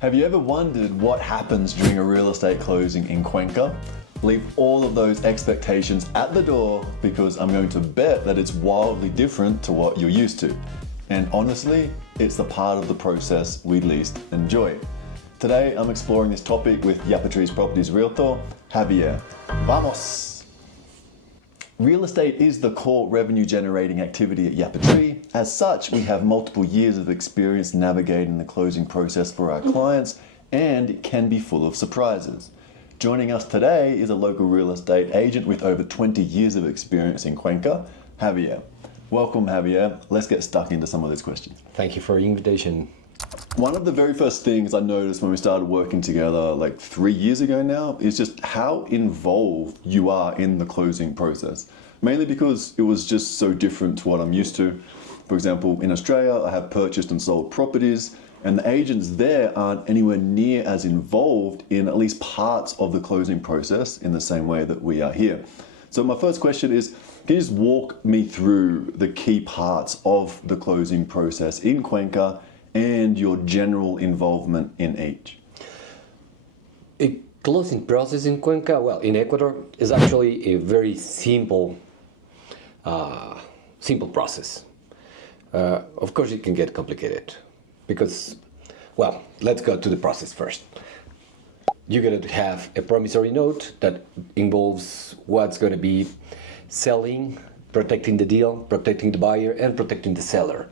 Have you ever wondered what happens during a real estate closing in Cuenca? Leave all of those expectations at the door because I'm going to bet that it's wildly different to what you're used to. And honestly, it's the part of the process we least enjoy. Today, I'm exploring this topic with YapaTree Properties realtor, Xavier. Vamos! Real estate is the core revenue generating activity at YapaTree. As such, we have multiple years of experience navigating the closing process for our clients, and it can be full of surprises. Joining us today is a local real estate agent with over 20 years of experience in Cuenca, Xavier. Welcome, Xavier. Let's get stuck into some of these questions. Thank you for the invitation. One of the very first things I noticed when we started working together like 3 years ago now is just how involved you are in the closing process. Mainly because it was just so different to what I'm used to. For example, in Australia, I have purchased and sold properties, and the agents there aren't anywhere near as involved in at least parts of the closing process in the same way that we are here. So my first question is, can you just walk me through the key parts of the closing process in Cuenca and your general involvement in each? A closing process in Cuenca, well, in Ecuador, is actually a very simple process. Of course, it can get complicated because, well, let's go to the process first. You're going to have a promissory note that involves what's going to be selling, protecting the deal, protecting the buyer, and protecting the seller.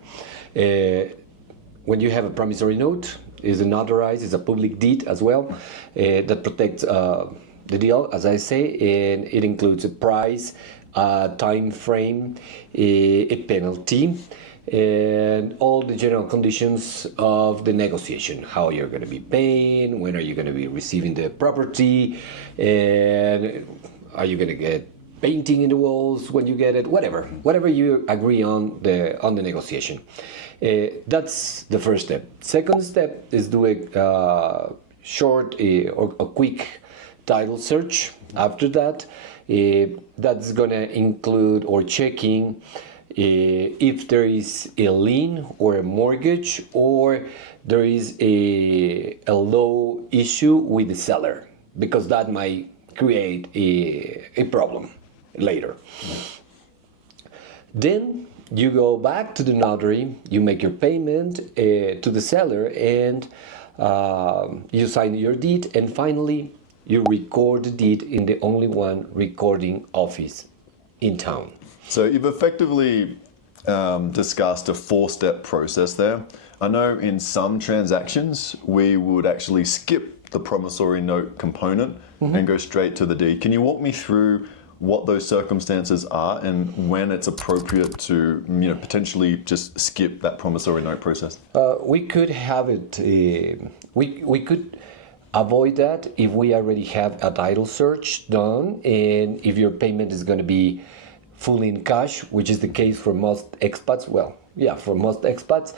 When you have a promissory note, is notarized, is a public deed as well, that protects the deal, as I say, and it includes a price, a time frame, a penalty, and all the general conditions of the negotiation, how you're going to be paying, when are you going to be receiving the property, and are you going to get painting in the walls when you get it, whatever you agree on the negotiation. That's the first step. Second step is do a short or a quick title search. After that, that's going to include or checking if there is a lien or a mortgage or there is a low issue with the seller, because that might create a problem later. Then you go back to the notary, you make your payment to the seller, and you sign your deed, and finally you record the deed in the only one recording office in town. So you've effectively discussed a 4-step process there. I know in some transactions we would actually skip the promissory note component and go straight to the deed. Can you walk me through what those circumstances are and when it's appropriate to, potentially just skip that promissory note process? We could have it. We could avoid that if we already have a title search done, and if your payment is going to be fully in cash, which is the case for most expats. Well, yeah, for most expats.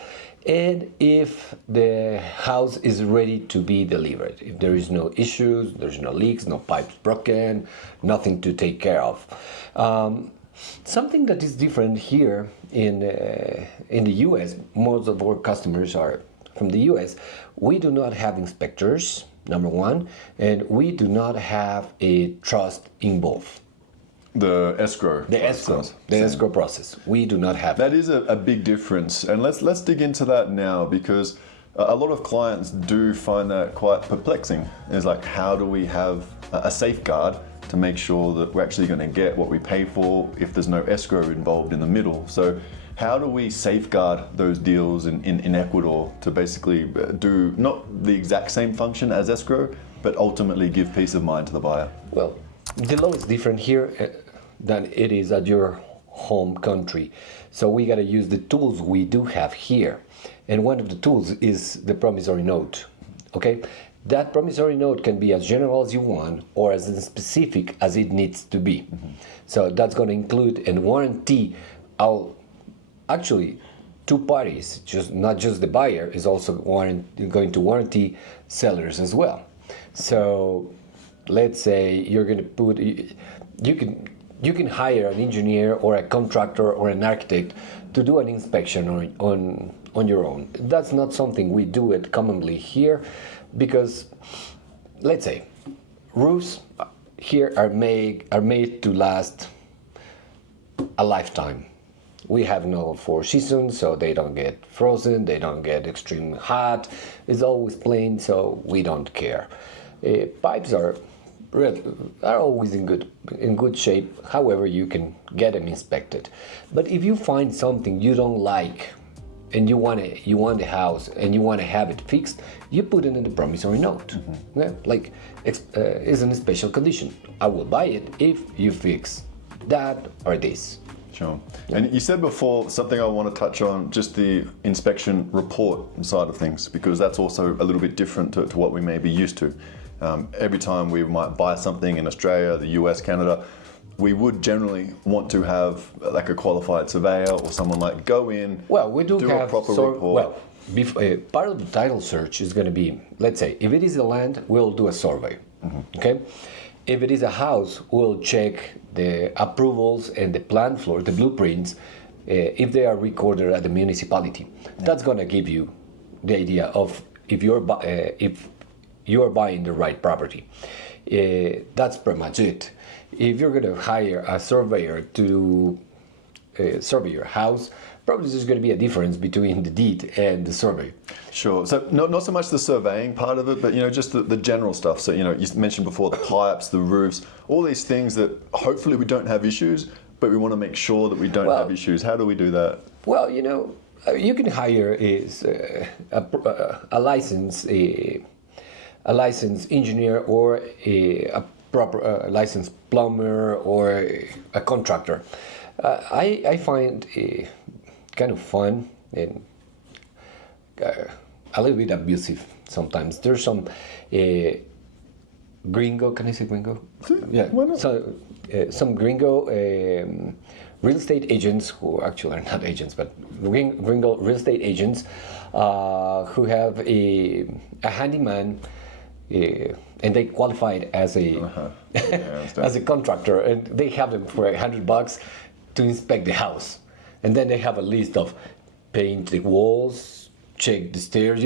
And if the house is ready to be delivered, if there is no issues, there's no leaks, no pipes broken, nothing to take care of. Something that is different here in the US, most of our customers are from the US, we do not have inspectors, number one, and we do not have a trust involved. The escrow. The escrow process. We do not have that. Is a big difference, and let's dig into that now, because a lot of clients do find that quite perplexing. It's like, how do we have a safeguard to make sure that we're actually going to get what we pay for if there's no escrow involved in the middle? So how do we safeguard those deals in Ecuador to basically do not the exact same function as escrow, but ultimately give peace of mind to the buyer? Well, the law is different here than it is at your home country. So we got to use the tools we do have here. And one of the tools is the promissory note. Okay? That promissory note can be as general as you want or as specific as it needs to be. So that's going to include and warranty actually two parties, not just the buyer, is also going to warranty sellers as well. So let's say you're going to put, you can hire an engineer or a contractor or an architect to do an inspection on your own. That's not something we do it commonly here, because let's say roofs here are made to last a lifetime. We have no four seasons, so they don't get frozen, they don't get extreme hot. It's always plain, so we don't care. Pipes are always in good shape. However, you can get them inspected. But if you find something you don't like, and you want the house and you want to have it fixed, you put it in the promissory note. Yeah? Like is in a special condition. I will buy it if you fix that or this. Sure. And you said before something I want to touch on, just the inspection report side of things, because that's also a little bit different to what we may be used to. Every time we might buy something in Australia, the US, Canada, we would generally want to have like a qualified surveyor or someone like go in, well, we do have a proper report. Well, part of the title search is going to be, let's say, if it is a land, we'll do a survey. Okay. If it is a house, we'll check the approvals and the plan floor, the blueprints, if they are recorded at the municipality. That's going to give you the idea of if you're buying the right property. That's pretty much it. If you're going to hire a surveyor to survey your house, probably there's going to be a difference between the deed and the survey. Sure. So not so much the surveying part of it, but just the general stuff. So you mentioned before the pipes, the roofs, all these things that hopefully we don't have issues, but we want to make sure that we don't have issues. How do we do that? Well, you can hire a licensed engineer or a proper licensed plumber or a contractor. I find kind of fun and a little bit abusive sometimes. There's some gringo, can I say gringo? Yeah. Why not? So some gringo real estate agents who actually are not agents, but gringo real estate agents who have a handyman. And they qualified as a as a contractor, and they have them for $100 to inspect the house, and then they have a list of paint the walls, check the stairs.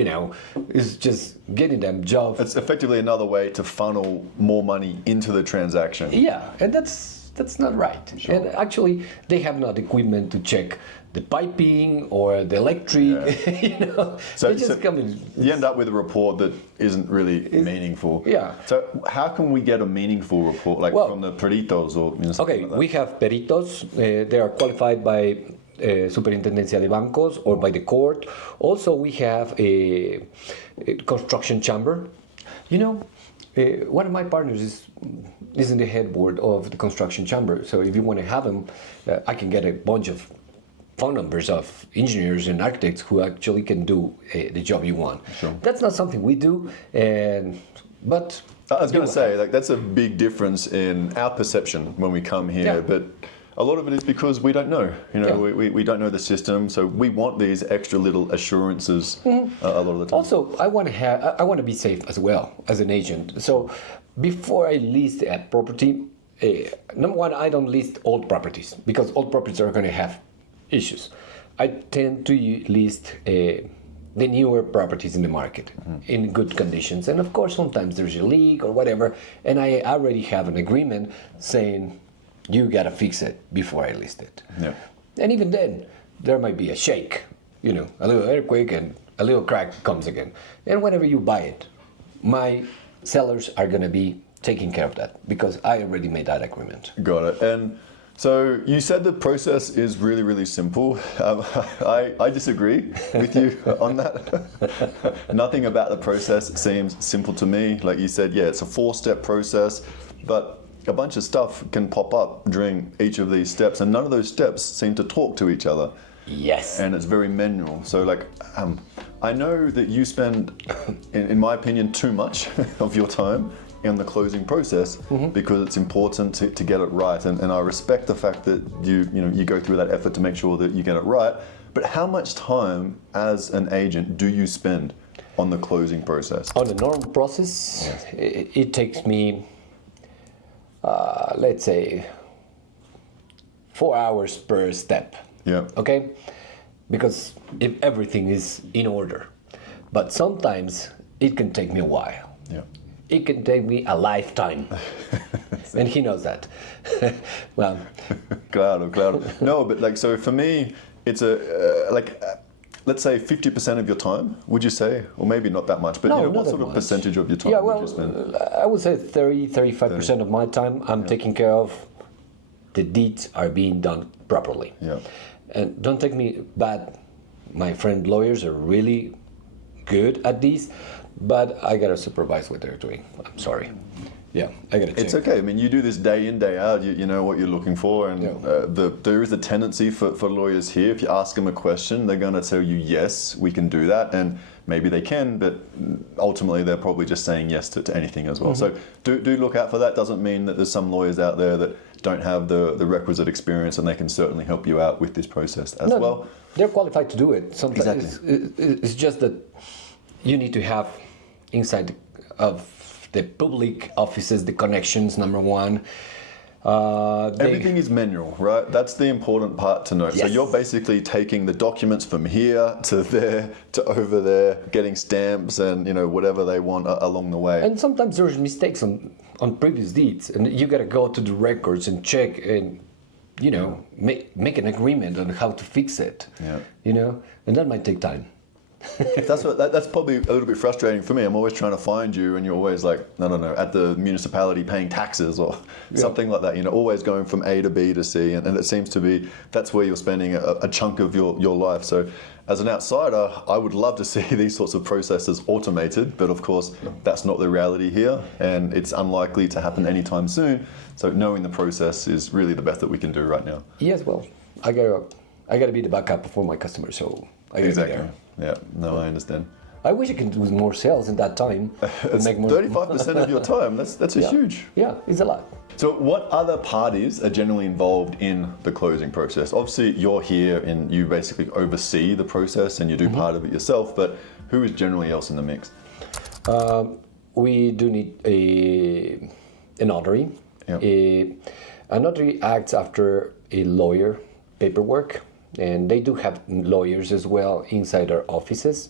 It's just getting them jobs. It's effectively another way to funnel more money into the transaction. Yeah, and that's not right. Sure. And actually, they have not equipment to check the piping or the electric. So, they just come in. You end up with a report that isn't really meaningful. Yeah. So how can we get a meaningful report, from the peritos or something Okay, like that? we have peritos. They are qualified by Superintendencia de Bancos or by the court. Also, we have a construction chamber. One of my partners is in the headboard of the construction chamber. So if you want to have them, I can get a bunch of phone numbers of engineers and architects who actually can do the job you want. Sure. That's not something we do, but I was going to say, that's a big difference in our perception when we come here, but a lot of it is because we don't know. We don't know the system, so we want these extra little assurances a lot of the time. Also, I want to be safe as well as an agent. So before I list a property, number one, I don't list old properties because old properties are going to have issues. I tend to list the newer properties in the market in good conditions, and of course sometimes there's a leak or whatever, and I already have an agreement saying you gotta fix it before I list it. Yeah. And even then there might be a shake, a little earthquake and a little crack comes again, and whenever you buy it, my sellers are gonna be taking care of that because I already made that agreement. Got it. And so you said the process is really, really simple. I disagree with you on that. Nothing about the process seems simple to me. Like you said, it's a 4-step process, but a bunch of stuff can pop up during each of these steps, and none of those steps seem to talk to each other. Yes. And it's very manual. So I know that you spend, in my opinion, too much of your time in the closing process because it's important to get it right, and I respect the fact that you go through that effort to make sure that you get it right. But how much time as an agent do you spend on the closing process? On the normal process, it takes me, let's say, 4 hours per step. Yeah. Okay. because if everything is in order. But sometimes it can take me a while. Yeah. It can take me a lifetime. And he knows that. Well, Claro. No, but like, so for me, it's let's say 50% of your time, would you say? Or maybe not that much, but no, you know, not what that sort of much. percentage of your time Yeah, would well, you spend? I would say 35% of my time I'm taking care of the deeds are being done properly. Yeah. And don't take me bad. My friend lawyers are really good at these, but I gotta supervise what they're doing. I'm sorry. Yeah, I gotta check. It's okay. I mean, you do this day in, day out. You know what you're looking for, and there is a tendency for lawyers here. If you ask them a question, they're going to tell you, yes, we can do that, and maybe they can, but ultimately they're probably just saying yes to anything as well. So do look out for that. Doesn't mean that there's some lawyers out there that don't have the requisite experience, and they can certainly help you out with this process as well. They're qualified to do it. Sometimes Exactly. it's just that you need to have inside of the public offices, the connections, number one. Everything is manual, right? That's the important part to note. Yes. So you're basically taking the documents from here to there to over there, getting stamps and whatever they want along the way. And sometimes there's mistakes on previous deeds, and you got to go to the records and check and make an agreement on how to fix it. Yeah. And that might take time. That's probably a little bit frustrating for me. I'm always trying to find you, and you're always like, no, at the municipality paying taxes or something like that. Always going from A to B to C, and it seems to be that's where you're spending a chunk of your life. So, as an outsider, I would love to see these sorts of processes automated, but of course, that's not the reality here, and it's unlikely to happen anytime soon. So, knowing the process is really the best that we can do right now. Yes, well, I gotta be the backup for my customers, so I gotta be there. Yeah, no, I understand. I wish I could do more sales in that time. It's make more. 35% of your time. That's a huge. Yeah, it's a lot. So what other parties are generally involved in the closing process? Obviously, you're here and you basically oversee the process and you do part of it yourself, but who is generally else in the mix? We do need a notary. Yeah. A notary acts after a lawyer paperwork, and they do have lawyers as well inside our offices.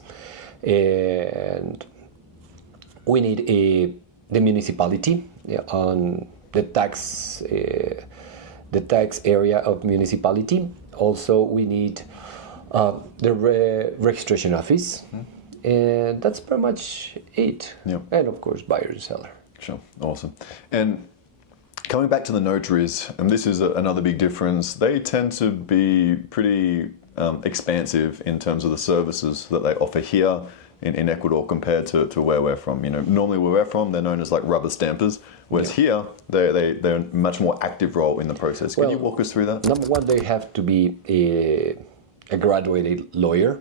And we need the municipality on the tax area of municipality. Also, we need the registration office, and that's pretty much it. Yeah. And of course, buyer and seller. Sure, awesome. And coming back to the notaries, and this is another big difference, they tend to be pretty expansive in terms of the services that they offer here in Ecuador compared to where we're from. Normally where we're from, they're known as like rubber stampers, whereas here, they're a much more active role in the process. Can you walk us through that? Number one, they have to be a graduated lawyer.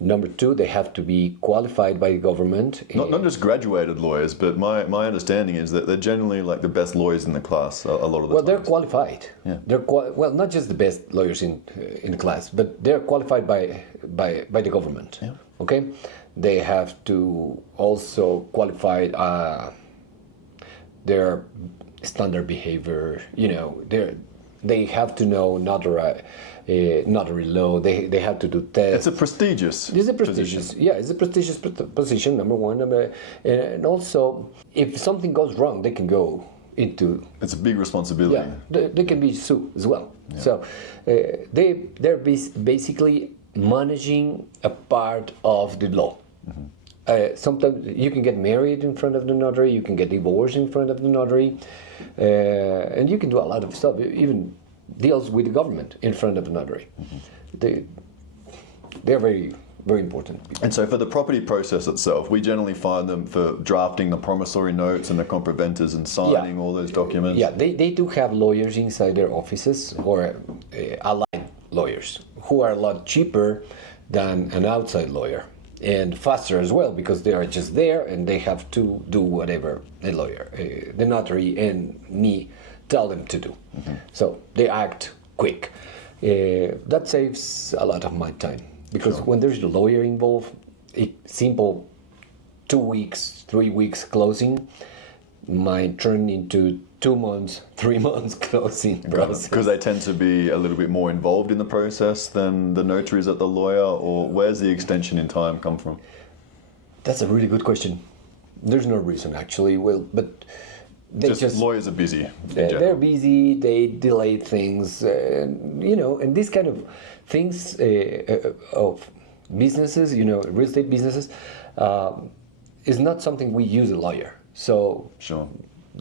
Number two, they have to be qualified by the government. Not just graduated lawyers, but my understanding is that they're generally like the best lawyers in the class a lot of the time. They're qualified. Yeah. Well, not just the best lawyers in the class, but they're qualified by the government. Yeah. Okay, they have to also qualify their standard behavior. They have to know notary law. They have to do tests. It's a prestigious. It's a prestigious, position. yeah, it's a prestigious position. Number one, and also if something goes wrong, they can go into. It's a big responsibility. Yeah, they can be sued as well. Yeah. So they're basically managing a part of the law. Sometimes you can get married in front of the notary, you can get divorced in front of the notary, and you can do a lot of stuff, even deals with the government in front of the notary. They're very, very important people. And so for the property process itself, we generally find them for drafting the promissory notes and the comproventas and signing all those documents. Yeah, they do have lawyers inside their offices, or allied lawyers, who are a lot cheaper than an outside lawyer. And faster as well, because they are just there and they have to do whatever the lawyer, the notary and me tell them to do. So they act quick. That saves a lot of my time, because when there's a lawyer involved, a simple 2 weeks, 3 weeks closing might turn into 2 months, 3 months closing process. Because they tend to be a little bit more involved in the process than the notaries at the lawyer, or where's the extension in time come from? That's a really good question. There's no reason actually. Well, but they just lawyers are busy. they're busy. They delay things, and these kind of things of businesses, real estate businesses, is not something we use a lawyer. So Sure.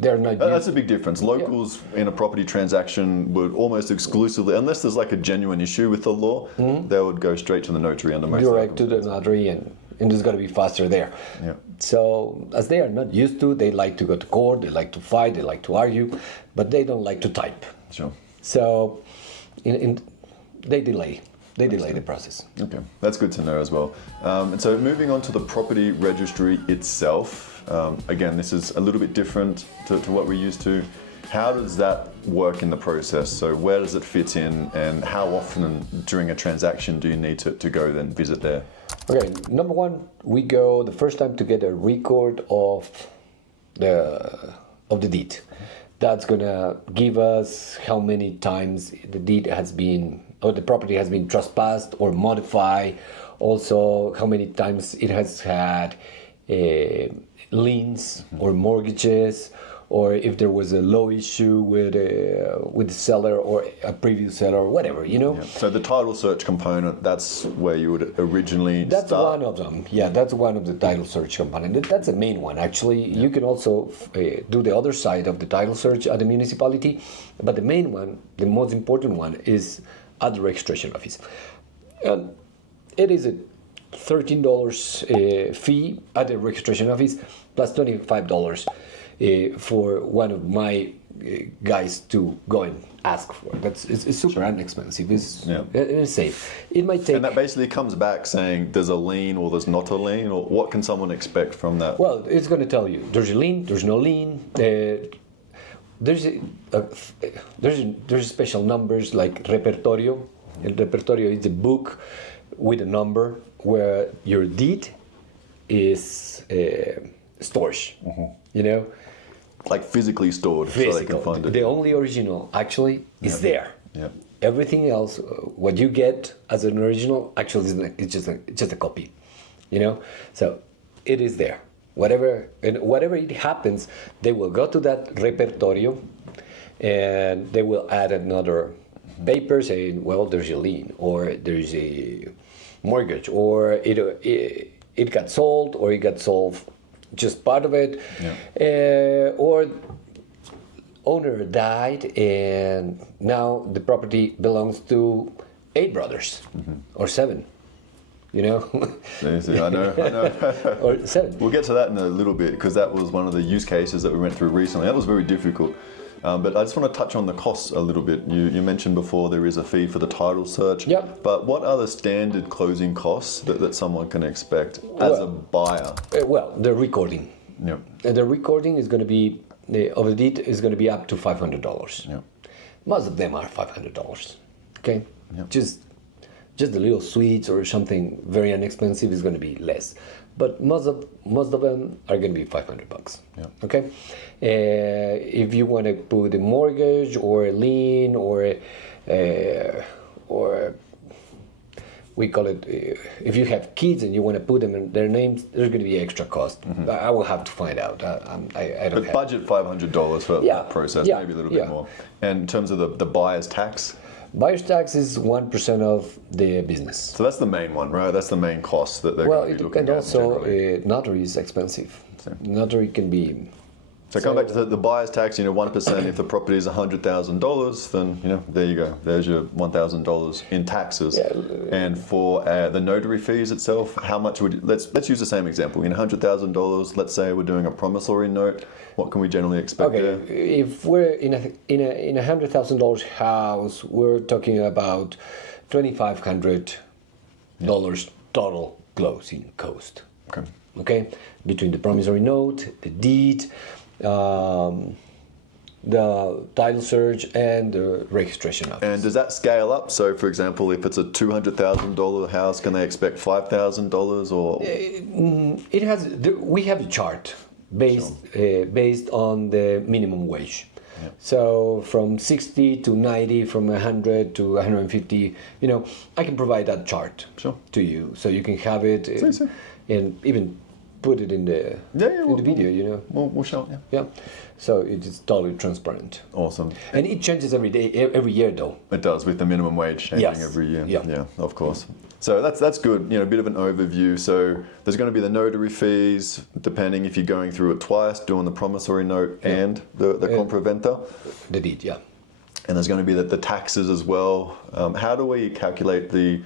they're not. That's a big difference. Locals in a property transaction would almost exclusively, unless there's like a genuine issue with the law, they would go straight to the notary under most direct to the notary, and it's going to be faster there. Yeah. So as they are not used to, they like to go to court, they like to fight, they like to argue, but they don't like to type. Sure. So they delay the process. Okay, that's good to know as well. And so moving on to the property registry itself, again, this is a little bit different to what we're used to. How does that work in the process? So where does it fit in, and how often during a transaction do you need to go then visit there? Okay, number one, we go the first time to get a record of the deed. That's gonna give us how many times the deed has been, or the property has been trespassed or modified. Also, how many times it has had liens or mortgages, or if there was a law issue with the seller or a previous seller or whatever, Yeah. So the title search component, that's where you would originally That's start? one of them. Yeah, that's one of the title search component. That's the main one, actually. You can also do the other side of the title search at the municipality, but the main one, the most important one, is at the registration office. And it is a $13 fee at the registration office, plus $25 for one of my guys to go and ask for. It's super inexpensive. It's safe. It might take. And that basically comes back saying there's a lien or there's not a lien, or what can someone expect from that? Well, it's going to tell you there's a lien, there's no lien. There's special numbers like repertorio. El repertorio is a book with a number where your deed is stored. Like physically stored, so they can find it. The only original actually is there. Yeah. Everything else, what you get as an original, actually it's just a copy. So it is there. Whatever it happens, they will go to that repertorio, and they will add another paper saying, well, there's a lien, or there's a mortgage, or it got sold, or it got sold just part of it, or owner died and now the property belongs to 8 brothers or 7. I know. Or 7. We'll get to that in a little bit, because that was one of the use cases that we went through recently. That was very difficult. But I just want to touch on the costs a little bit. You mentioned before there is a fee for the title search. Yep. But what are the standard closing costs that someone can expect as a buyer? Well, the recording. Yep. The recording is going to be, of the deed is going to be up to $500. Yep. Most of them are $500. Okay? Yep. Just the little suites or something very inexpensive is going to be less. But most of them are going to be $500. Yeah. Okay, if you want to put a mortgage or a lien or we call it, if you have kids and you want to put them in their names, there's going to be extra cost. I will have to find out. I don't. But budget $500 for that process, maybe a little bit more. And in terms of the buyer's tax. Buyer's tax is 1% of the business. So that's the main one, right? That's the main cost that they're going to be looking at. And also, notary is expensive. Notary can be. So come back to the buyer's tax. 1% if the property is $100,000, then there you go. There's your $1,000 in taxes. Yeah. And for the notary fees itself, how much would let's use the same example. $100,000. Let's say we're doing a promissory note. What can we generally expect there? If we're in a $100,000 house, we're talking about $2,500 total closing cost. Okay, between the promissory note, the deed, the title search, and the registration office. And does that scale up? So, for example, if it's a $200,000 house, can they expect $5,000 or? It has. We have a chart based on the minimum wage. So from 60 to 90, from 100 to 150, I can provide that chart to you, so you can have it and even put it in the video. We'll show it. Yeah. So it is totally transparent. Awesome. And it changes every day, every year, though. It does, with the minimum wage changing every year. Yeah, of course. So that's good. A bit of an overview. So there's going to be the notary fees, depending if you're going through it twice, doing the promissory note and the compraventa. The deed, yeah. And there's going to be the taxes as well. How do we calculate the?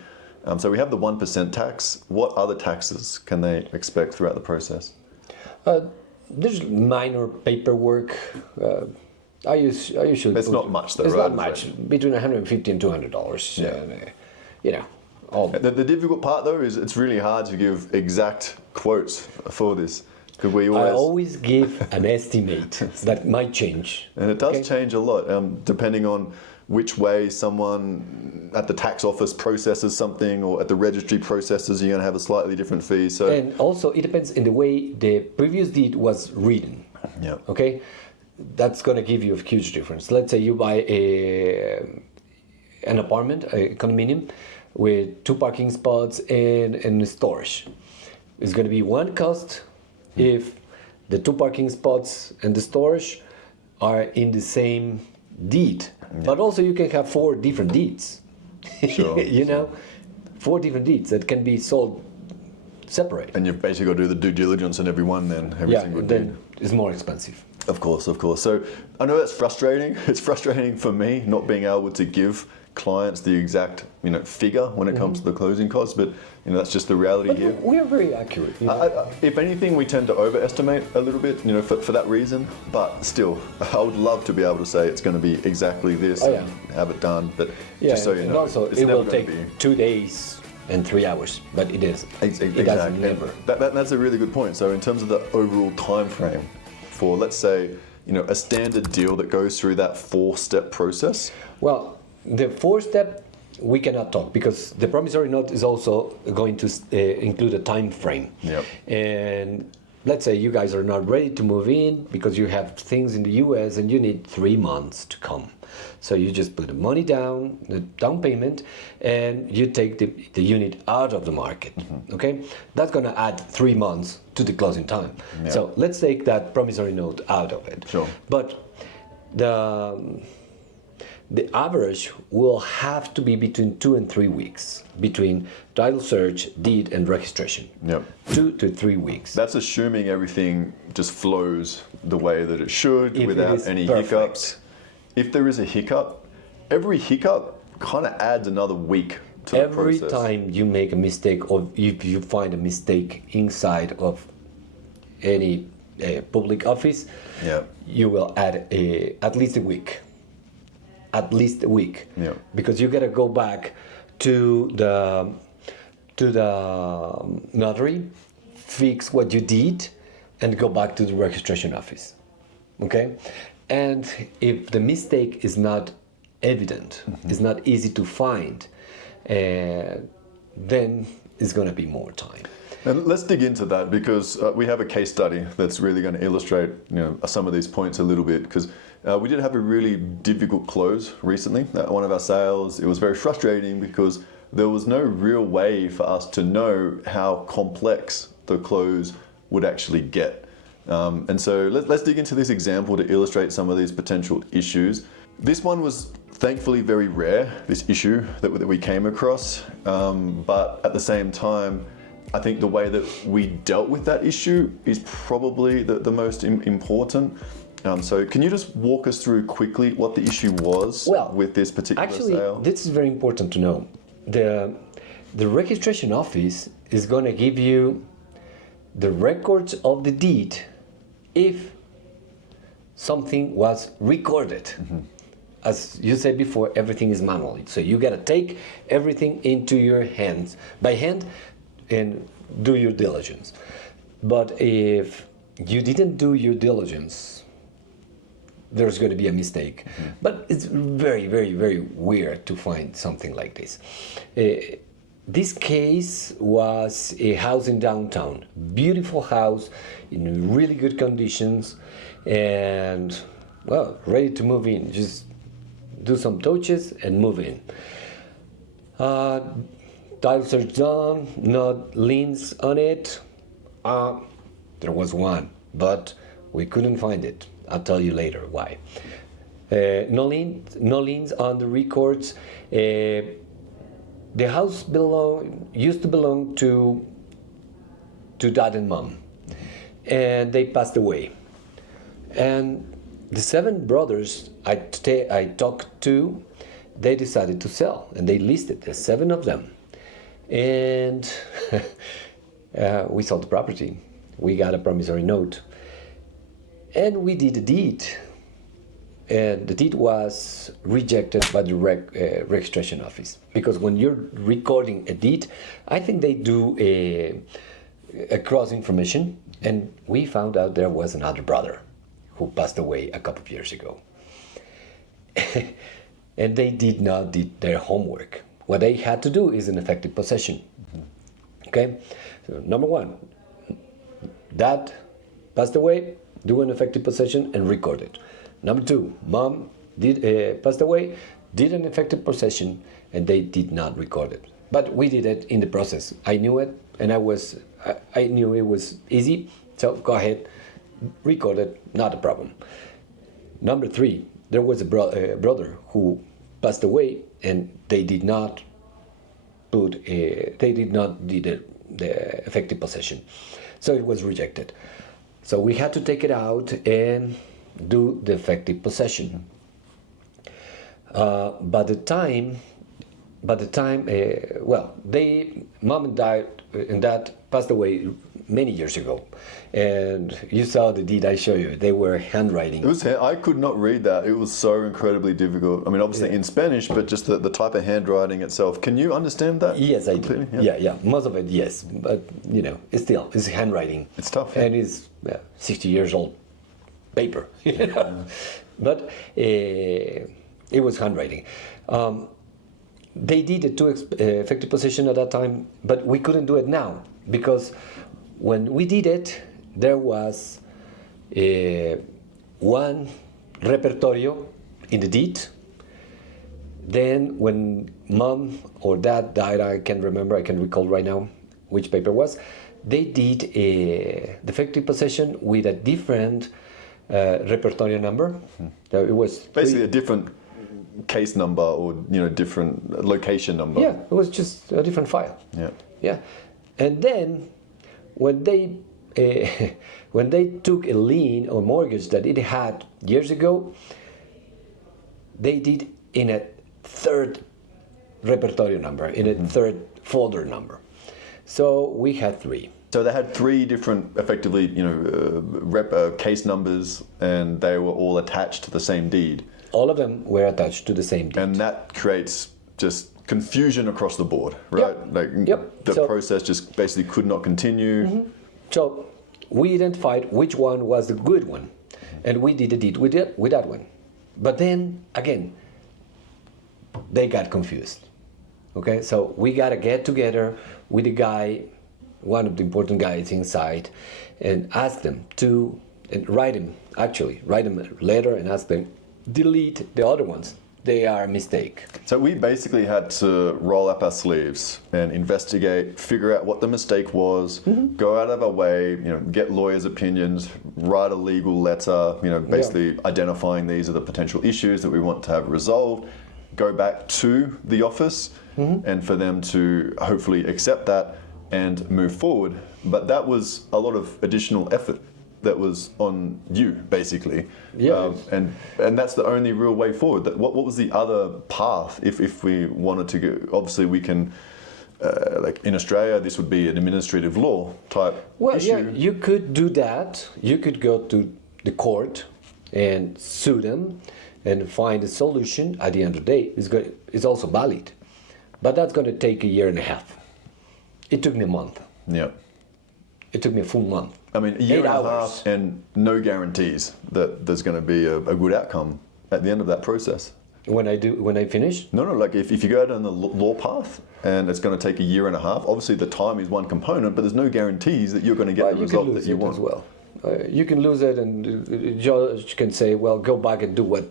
So we have the 1% tax. What other taxes can they expect throughout the process? There's minor paperwork. I usually. It's not much, though. It's right? not much. Between $150 and $200. The difficult part, though, is it's really hard to give exact quotes for this. I always give an estimate that might change. And it does change a lot, depending on which way someone at the tax office processes something, or at the registry processes, you're going to have a slightly different fee. So, and also it depends in the way the previous deed was written. Yeah. Okay, that's going to give you a huge difference. Let's say you buy an apartment, a condominium, with 2 parking spots and storage. It's going to be one cost if the 2 parking spots and the storage are in the same deed. But also you can have 4 different deeds. Sure. 4 different deeds that can be sold separate. And you've basically got to do the due diligence on every one then, every single deed. Then it's more expensive. Of course. So I know that's frustrating. It's frustrating for me not being able to give clients the exact figure when it comes to the closing costs, but that's just the reality here. We are very accurate. If anything, we tend to overestimate a little bit, for that reason. But still, I would love to be able to say it's going to be exactly this and have it done. But just so you know, and also it's it never will going take to be 2 days and 3 hours, but it is. Exactly. It doesn't never. That's a really good point. So in terms of the overall time frame for, let's say, a standard deal that goes through that 4-step process. Well, the 4-step we cannot talk, because the promissory note is also going to include a time frame. Yep. And let's say you guys are not ready to move in because you have things in the US and you need 3 months to come. So you just put the money down, the down payment, and you take the unit out of the market. Okay? That's going to add 3 months to the closing time. Yep. So let's take that promissory note out of it. Sure. But the average will have to be between 2 and 3 weeks between title search, deed, and registration. Yep. 2 to 3 weeks. That's assuming everything just flows the way that it should, without any perfect hiccups. If there is a hiccup, every hiccup kind of adds another week to the process. Every time you make a mistake, or if you find a mistake inside of any public office, you will add at least a week. At least a week, because you gotta go back to the notary, fix what you did, and go back to the registration office. Okay, and if the mistake is not evident, it's not easy to find, then it's gonna be more time. And let's dig into that, because we have a case study that's really going to illustrate some of these points a little bit, because we did have a really difficult close recently at one of our sales. It was very frustrating because there was no real way for us to know how complex the close would actually get. And so let's dig into this example to illustrate some of these potential issues. This one was thankfully very rare, this issue that we came across, but at the same time, I think the way that we dealt with that issue is probably the most important. So can you just walk us through quickly what the issue was with this particular sale? Actually, this is very important to know. The registration office is going to give you the records of the deed if something was recorded. As you said before, everything is manual. So you got to take everything into your hands, by hand, and do your diligence. But if you didn't do your diligence, there's going to be a mistake. But it's very, very, very weird to find something like this. This case was a house in downtown, beautiful house in really good conditions, and well, ready to move in. Just do some touches and move in. Title search done, no liens on it. There was one, but we couldn't find it. I'll tell you later why. No liens on the records. The house used to belong to dad and mom, and they passed away. And the 7 brothers I talked to, they decided to sell, and they listed the 7 of them. And we sold the property. We got a promissory note, and we did a deed. And the deed was rejected by the registration office, because when you're recording a deed, I think they do a cross information, and we found out there was another brother who passed away a couple of years ago. And they did not do their homework. What they had to do is an effective possession. Okay, so number 1, dad passed away, do an effective possession and record it. Number 2, mom passed away, did an effective possession, and they did not record it. But we did it in the process. I knew it, and I knew it was easy. So go ahead, record it, not a problem. Number 3, there was a brother who passed away, and they did not do the effective possession, so it was rejected. So we had to take it out and do the effective possession. By the time, mom and dad passed away many years ago, and you saw the deed I showed you. They were handwriting. I could not read that. It was so incredibly difficult. I mean, obviously in Spanish, but just the type of handwriting itself. Can you understand that? Yes, I do. Yeah. Most of it, yes. But, it's handwriting. It's tough. And it's 60 years old paper, But it was handwriting. They did a 2 effective possession at that time, but we couldn't do it now, because when we did it, there was one repertorio in the deed. Then when mom or dad died, I can't recall right now which paper was, they did the effective possession with a different repertorio number. So it was basically a different case number, or different location number. Yeah, it was just a different file. Yeah. And then when they took a lien or mortgage that it had years ago, they did in a 3rd repertorio number, in a 3rd folder number. So we had 3. So they had 3 different, effectively, case numbers, and they were all attached to the same deed. All of them were attached to the same deed. And that creates just confusion across the board, right? The process just basically could not continue. Mm-hmm. So we identified which one was the good one, and we did a deed with that one. But then, again, they got confused. Okay, so we got to get together with the guy, one of the important guys inside, and ask them to, and write them a letter and ask them, delete the other ones. They are a mistake. So we basically had to roll up our sleeves and investigate, figure out what the mistake was, go out of our way, get lawyers' opinions, write a legal letter, basically identifying these are the potential issues that we want to have resolved, go back to the office, and for them to hopefully accept that and move forward. But that was a lot of additional effort that was on you, basically. And that's the only real way forward. What was the other path if we wanted to go? Obviously we can, like in Australia, this would be an administrative law type issue. Yeah, you could do that. You could go to the court and sue them and find a solution. At the end of the day, it's also valid. But that's going to take a year and a half. It took me a month. Yeah. It took me a full month. I mean, a year and a half, and no guarantees that there's going to be a good outcome at the end of that process. When I finish? No, like if you go down the law path and it's going to take a year and a half, obviously the time is one component, but there's no guarantees that you're going to get the result that you want. As well. You can lose it, and the judge can say, well, go back and do what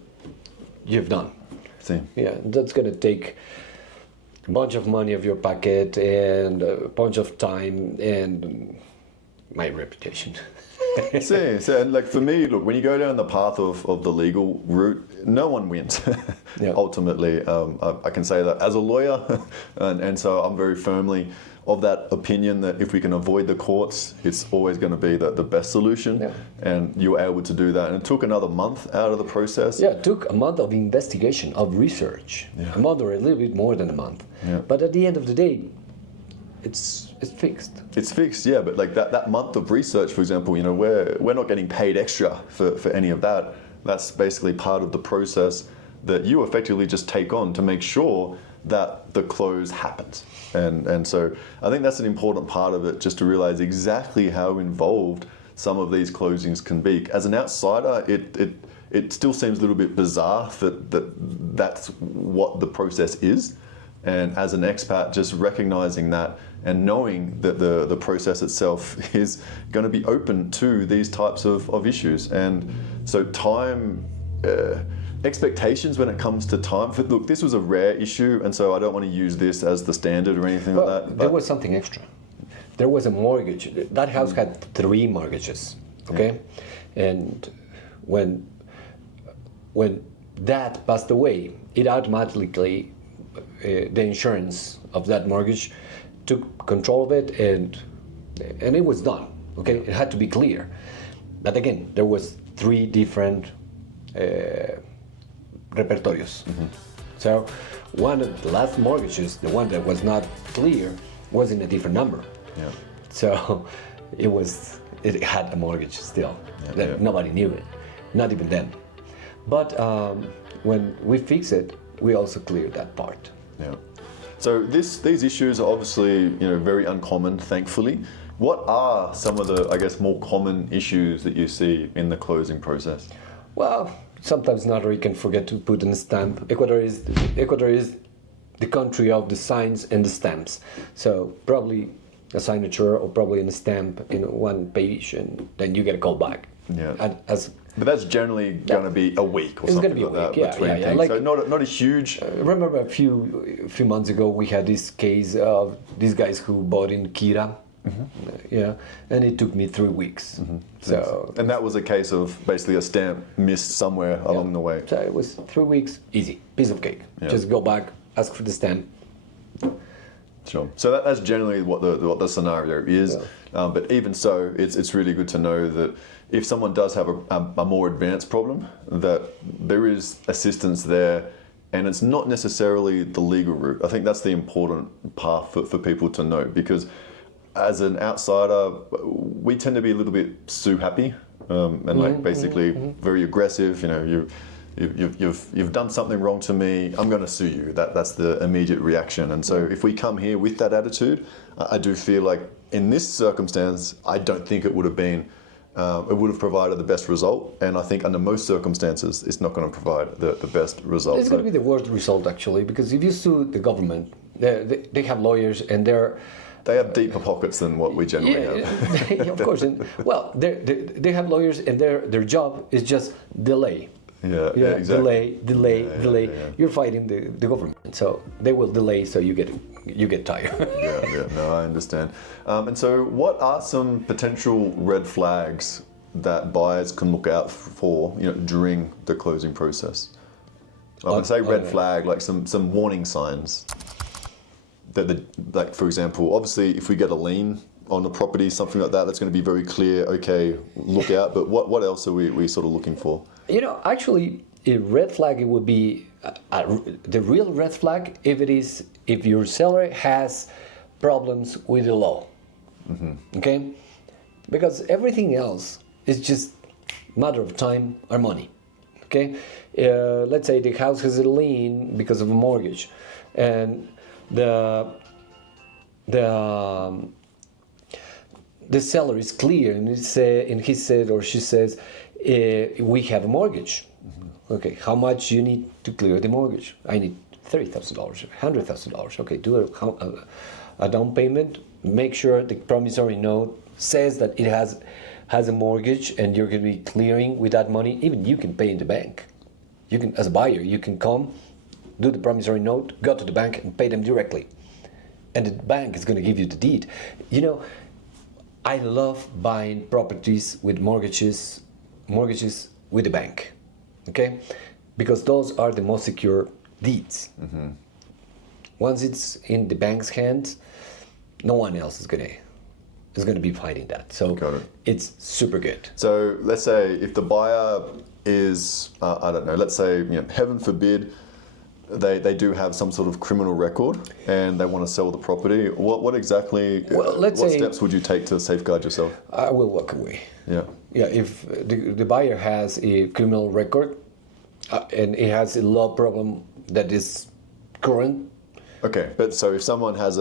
you've done. See. Yeah, that's going to take a bunch of money of your pocket and a bunch of time and my reputation. And like for me, look, when you go down the path of the legal route, no one wins. Yeah. Ultimately, I can say that as a lawyer, and so I'm very firmly of that opinion that if we can avoid the courts, it's always going to be the best solution. Yeah. And you were able to do that, and it took another month out of the process. Yeah, it took a month of investigation, of research, a month or a little bit more than a month. Yeah. But at the end of the day, it's fixed. It's fixed, yeah, but like that month of research, for example, you know, we're not getting paid extra for any of that. That's basically part of the process that you effectively just take on to make sure that the close happens. And so I think that's an important part of it, just to realize exactly how involved some of these closings can be. As an outsider, it still seems a little bit bizarre that's what the process is. And as an expat, just recognizing that and knowing that the process itself is going to be open to these types of issues. And so time, expectations when it comes to time. Look, this was a rare issue, and so I don't want to use this as the standard or anything like that. There was something extra. There was a mortgage. That house had 3 mortgages, okay? Yeah. And when that passed away, it automatically, the insurance of that mortgage took control of it, and it was done. Okay, it had to be clear. But again, there was 3 different repertorios. Mm-hmm. So one of the last mortgages, the one that was not clear, was in a different number. Yeah. So it had a mortgage still. Nobody knew it, not even then. But when we fixed it, we also cleared that part. Yeah. So these issues are obviously, very uncommon, thankfully. What are some of the, I guess, more common issues that you see in the closing process? Well, sometimes notary can forget to put in a stamp. Ecuador is the country of the signs and the stamps. So probably a signature or probably a stamp in one page, and then you get a call back. Yeah. But that's generally going to be a week or something like that. Yeah. Like, so not a huge... remember a few months ago we had this case of these guys who bought in Kira. Mm-hmm. And it took me 3 weeks. Mm-hmm. So, and that was a case of basically a stamp missed somewhere along the way. So it was 3 weeks, easy, piece of cake. Yeah. Just go back, ask for the stamp. Sure. So that's generally what the scenario is. Yeah. But even so, it's really good to know that if someone does have a more advanced problem, that there is assistance there, and it's not necessarily the legal route. I think that's the important part for people to know, because as an outsider, we tend to be a little bit sue happy, and basically very aggressive. You've done something wrong to me, I'm going to sue you. That's the immediate reaction. And so if we come here with that attitude, I do feel like in this circumstance, I don't think it would have been, it would have provided the best result. And I think under most circumstances, it's not going to provide the best result. It's going to be the worst result, actually, because if you sue the government, they have lawyers and they have deeper pockets than what we generally have. Of course. Well, they have lawyers, and their job is just delay. Yeah, exactly. Delay. Yeah. You're fighting the government, so they will delay, so you get tired. No, I understand. And so, what are some potential red flags that buyers can look out for, during the closing process? I would say red flag, like some warning signs. Like for example, obviously, if we get a lien on the property, something like that, that's going to be very clear. Okay, look out. But what else are we sort of looking for? Actually, a red flag, it would be the real red flag if your seller has problems with the law. Mm-hmm. Okay, because everything else is just matter of time or money. Okay, let's say the house has a lien because of a mortgage, and the seller is clear, and he said or she says, we have a mortgage. Mm-hmm. Okay, how much you need to clear the mortgage? I need $30,000, $100,000. Okay, do a down payment. Make sure the promissory note says that it has has a mortgage and you're going to be clearing with that money, even you can pay in the bank. You can, as a buyer, you can come, do the promissory note, go to the bank and pay them directly. And the bank is going to give you the deed. You know, I love buying properties with mortgages with the bank, okay? Because those are the most secure deeds. Mm-hmm. Once it's in the bank's hands, no one else is gonna be fighting that. So it's super good. So let's say if the buyer is, I don't know, let's say, heaven forbid, they do have some sort of criminal record and they want to sell the property. What exactly? What steps would you take to safeguard yourself? I will walk away. Yeah. Yeah. If the buyer has a criminal record and it has a law problem that is current. Okay, but so if someone has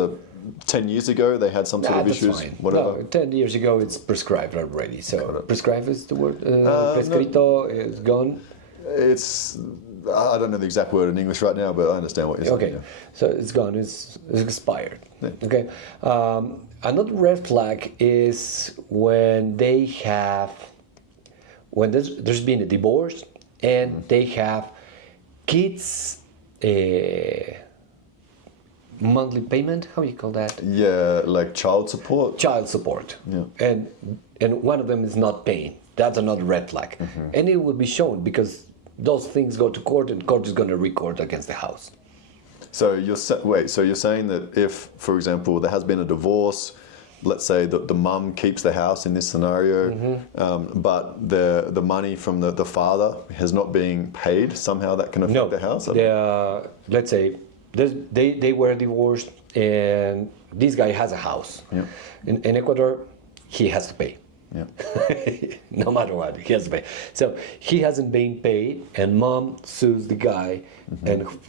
10 years ago they had some sort of issues, fine. whatever. No, 10 years ago it's prescribed already. So prescribed is the word. Prescrito is gone. It's, I don't know the exact word in English right now, but I understand what you're saying. Okay, Yeah. so it's gone. It's expired. Yeah. Okay. Another red flag is when there's been a divorce and they have kids. Monthly payment, how do you call that? Yeah, like child support. Child support. Yeah. And one of them is not paying. That's another red flag. Mm-hmm. And it will be shown because those things go to court and court is going to record against the house. So you're saying that if, for example, there has been a divorce, let's say that the mum keeps the house in this scenario, mm-hmm. but the money from the father has not been paid, somehow that can affect the house? Let's say they were divorced and this guy has a house. Yeah. In Ecuador, he has to pay. Yeah. No matter what, he has to pay. So he hasn't been paid and mom sues the guy mm-hmm.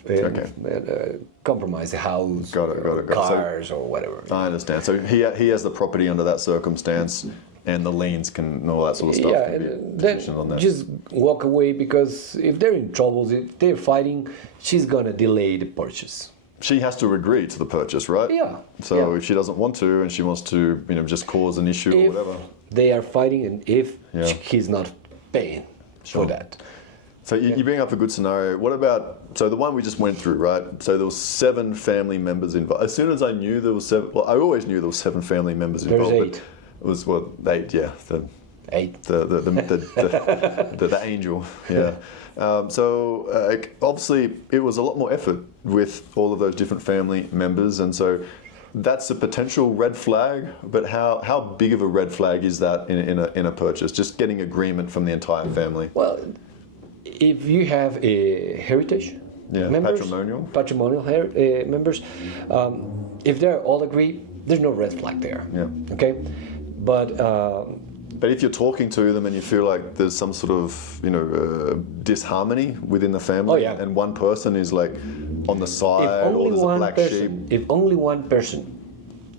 and compromise the house, cars or whatever. I understand. So he has the property under that circumstance and the liens and all that sort of stuff. Yeah, and then on that. Just walk away because if they're in troubles, if they're fighting, she's gonna delay the purchase. She has to agree to the purchase, right? Yeah. So if she doesn't want to and she wants to, just cause an issue or whatever. They are fighting and if he's not paying for that. So you bring up a good scenario. What about, so the one we just went through, right? So there was 7 family members involved. As soon as I knew there was 7, well, I always knew there was 7 family members involved. There's 8. It was, 8, yeah. 8. The angel, yeah. So obviously it was a lot more effort with all of those different family members, and so that's a potential red flag. But how big of a red flag is that in a purchase? Just getting agreement from the entire family. Well, if you have a heritage members, patrimonial members, if they're all agreed, there's no red flag there. Yeah. Okay, but if you're talking to them and you feel like there's some sort of disharmony within the family, and one person is like on the side or there's a black sheep. If only one person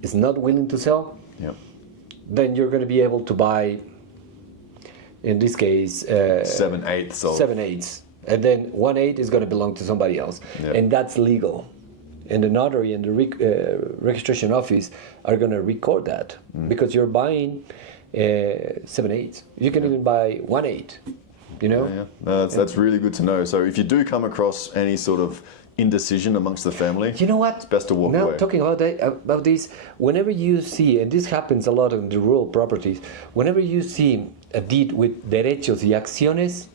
is not willing to sell, then you're going to be able to buy, in this case, 7/8. 7/8, and then 1/8 is going to belong to somebody else, and that's legal. And the notary and the registration office are going to record that because you're buying 7/8. You can even buy 1/8. Yeah. That's really good to know. So if you do come across any sort of indecision amongst the family, you know what? It's best to walk away. Now talking about this, whenever you see, and this happens a lot in the rural properties, whenever you see a deed with derechos y acciones,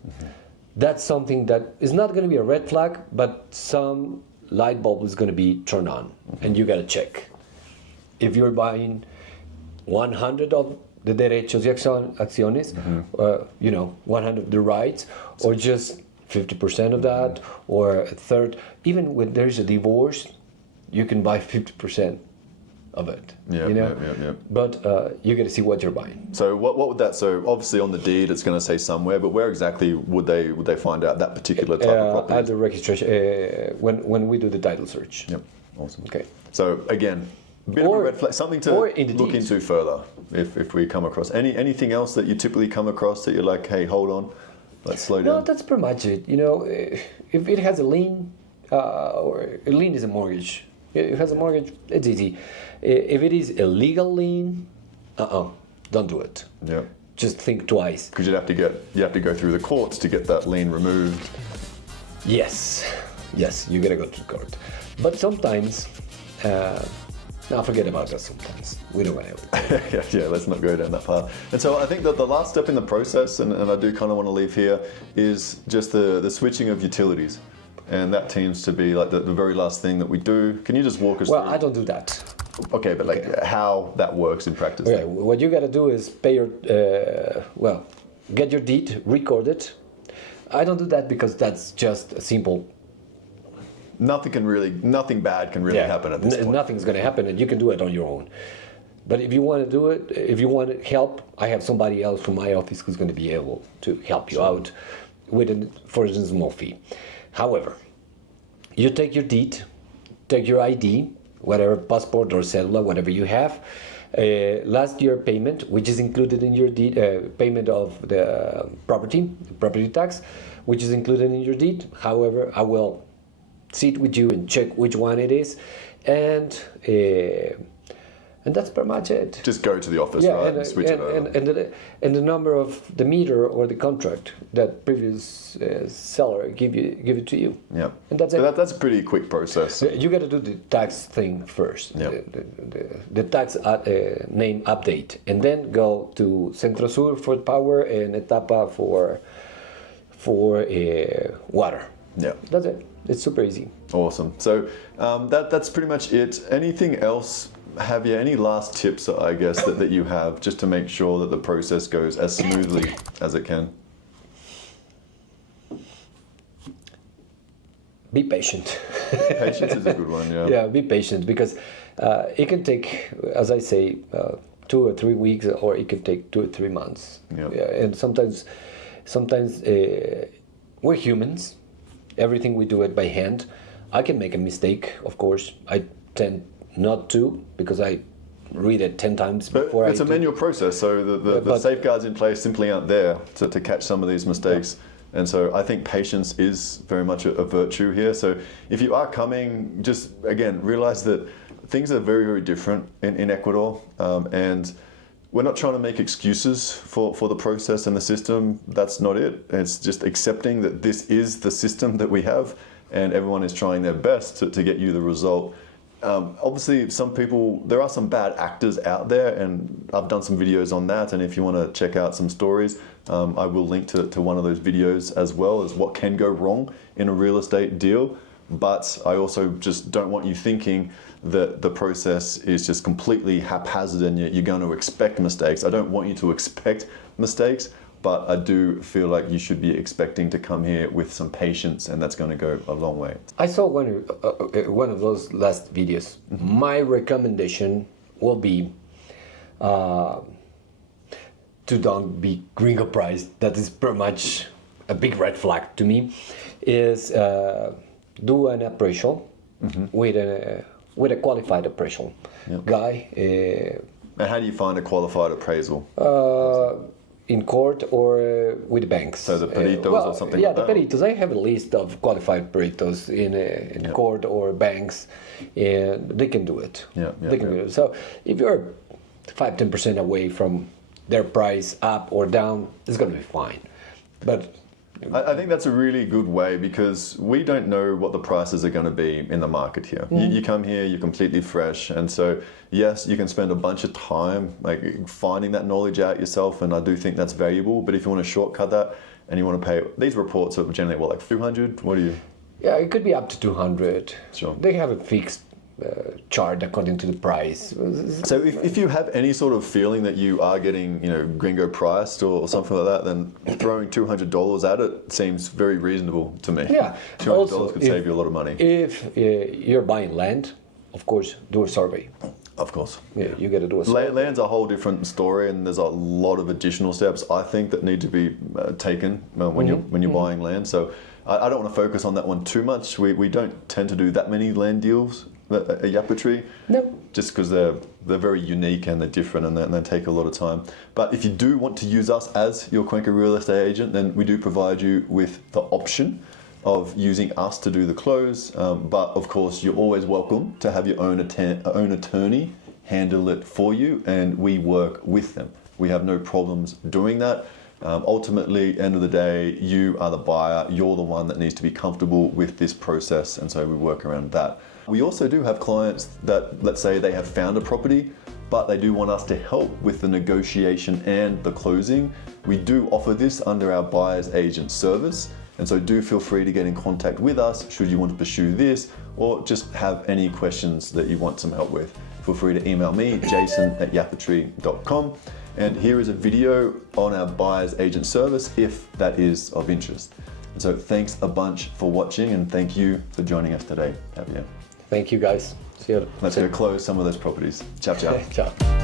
that's something that is not going to be a red flag, but some light bulb is going to be turned on, and you got to check. If you're buying 100 of the derechos y acciones, 100 of the rights, or just 50% of that, or a third. Even when there's a divorce, you can buy 50% of it. Yeah. But you got to see what you're buying. So what would that? So obviously on the deed it's going to say somewhere, but where exactly would they find out that particular type of property? At the registration when we do the title search. Yep. Awesome. Okay. So again, bit of a red flag, something to look into further if we come across anything else that you typically come across that you're like, hey, hold on, let's slow down. No, that's pretty much it. If it has a lien, or a lien is a mortgage. If it has a mortgage, it's easy. If it is a legal lien, don't do it. Yeah. just think twice. Because you have to go through the courts to get that lien removed. Yes, you gotta go to court. But sometimes, now forget about that sometimes. We don't want to. yeah, let's not go down that path. And so I think that the last step in the process, and I do kind of want to leave here, is just the switching of utilities. And that tends to be like the very last thing that we do. Can you just walk us through? Well, I don't do that. Okay, but like how that works in practice. Okay, what you gotta do is pay your, get your deed, record it. I don't do that because that's just a simple. Nothing bad can really happen at this point. Nothing's gonna happen, and you can do it on your own. But if you want to do it, if you want help, I have somebody else from my office who's going to be able to help you out with, for instance, a small fee. However, you take your deed, take your ID, whatever, passport or cellular, whatever you have, last year payment, which is included in your deed, payment of the property tax, which is included in your deed. However, I will sit with you and check which one it is, and that's pretty much it. Just go to the office, right, and switch it over. And the number of the meter or the contract that previous seller give it to you. Yeah. And that's so it. That's a pretty quick process. You got to do the tax thing first. Yep. The tax name update, and then go to Centro Sur for power and Etapa for water. Yeah. That's it. It's super easy. Awesome. So that's pretty much it. Anything else, Javier? Any last tips, I guess, that you have just to make sure that the process goes as smoothly as it can? Be patient. Patience is a good one, yeah. Yeah, be patient, because it can take, as I say, 2 or 3 weeks, or it can take 2 or 3 months. Yep. Yeah, and sometimes we're humans. Everything we do it by hand. I can make a mistake, of course. I tend not to, because I read it 10 times before it's a manual process, so the safeguards in place simply aren't there to catch some of these mistakes. Yeah. And so I think patience is very much a virtue here. So if you are coming, just again, realize that things are very, very different in Ecuador. And we're not trying to make excuses for the process and the system. That's not it. It's just accepting that this is the system that we have, and everyone is trying their best to get you the result. Obviously, there are some bad actors out there, and I've done some videos on that, and if you want to check out some stories, I will link to one of those videos, as well as what can go wrong in a real estate deal. But I also just don't want you thinking that the process is just completely haphazard and you're going to expect mistakes. I don't want you to expect mistakes, but I do feel like you should be expecting to come here with some patience, and that's going to go a long way. I saw one of those last videos. Mm-hmm. My recommendation will be to don't be gringo priced. That is pretty much a big red flag to me. Is do an appraisal with a qualified appraisal guy. And how do you find a qualified appraisal? In court or with banks. So the peritos or something like that? Yeah, the peritos. I have a list of qualified peritos in court or banks, and they can do it. They can do it. So if you're 5-10% away from their price up or down, it's going to be fine. But I think that's a really good way, because we don't know what the prices are going to be in the market here. You come here, you're completely fresh, and so yes, you can spend a bunch of time like finding that knowledge out yourself, and I do think that's valuable. But if you want to shortcut that and you want to pay, these reports are generally like 200. What do you? Yeah, it could be up to 200. Sure. They have a fixed chart according to the price. So if you have any sort of feeling that you are getting, gringo priced or something like that, then throwing $200 at it seems very reasonable to me. Yeah. $200 also, could save you a lot of money. If you're buying land, of course, do a survey. Of course. Yeah, you got to do a survey. Land's a whole different story, and there's a lot of additional steps I think that need to be taken when you're buying land. So I don't want to focus on that one too much. We don't tend to do that many land deals at YapaTree. No. Just because they're very unique and they're different, and they take a lot of time. But if you do want to use us as your Cuenca real estate agent, then we do provide you with the option of using us to do the close. But of course, you're always welcome to have your own attorney handle it for you, and we work with them. we have no problems doing that. Ultimately, end of the day, you are the buyer, you're the one that needs to be comfortable with this process, and so we work around that. We also do have clients that, let's say they have found a property, but they do want us to help with the negotiation and the closing. We do offer this under our buyer's agent service, and so do feel free to get in contact with us should you want to pursue this or just have any questions that you want some help with. Feel free to email me, jason@yapatree.com. And here is a video on our buyer's agent service if that is of interest. And so thanks a bunch for watching, and thank you for joining us today, Xavier. Thank you, guys. See you. Let's go close some of those properties. Ciao, ciao. Ciao.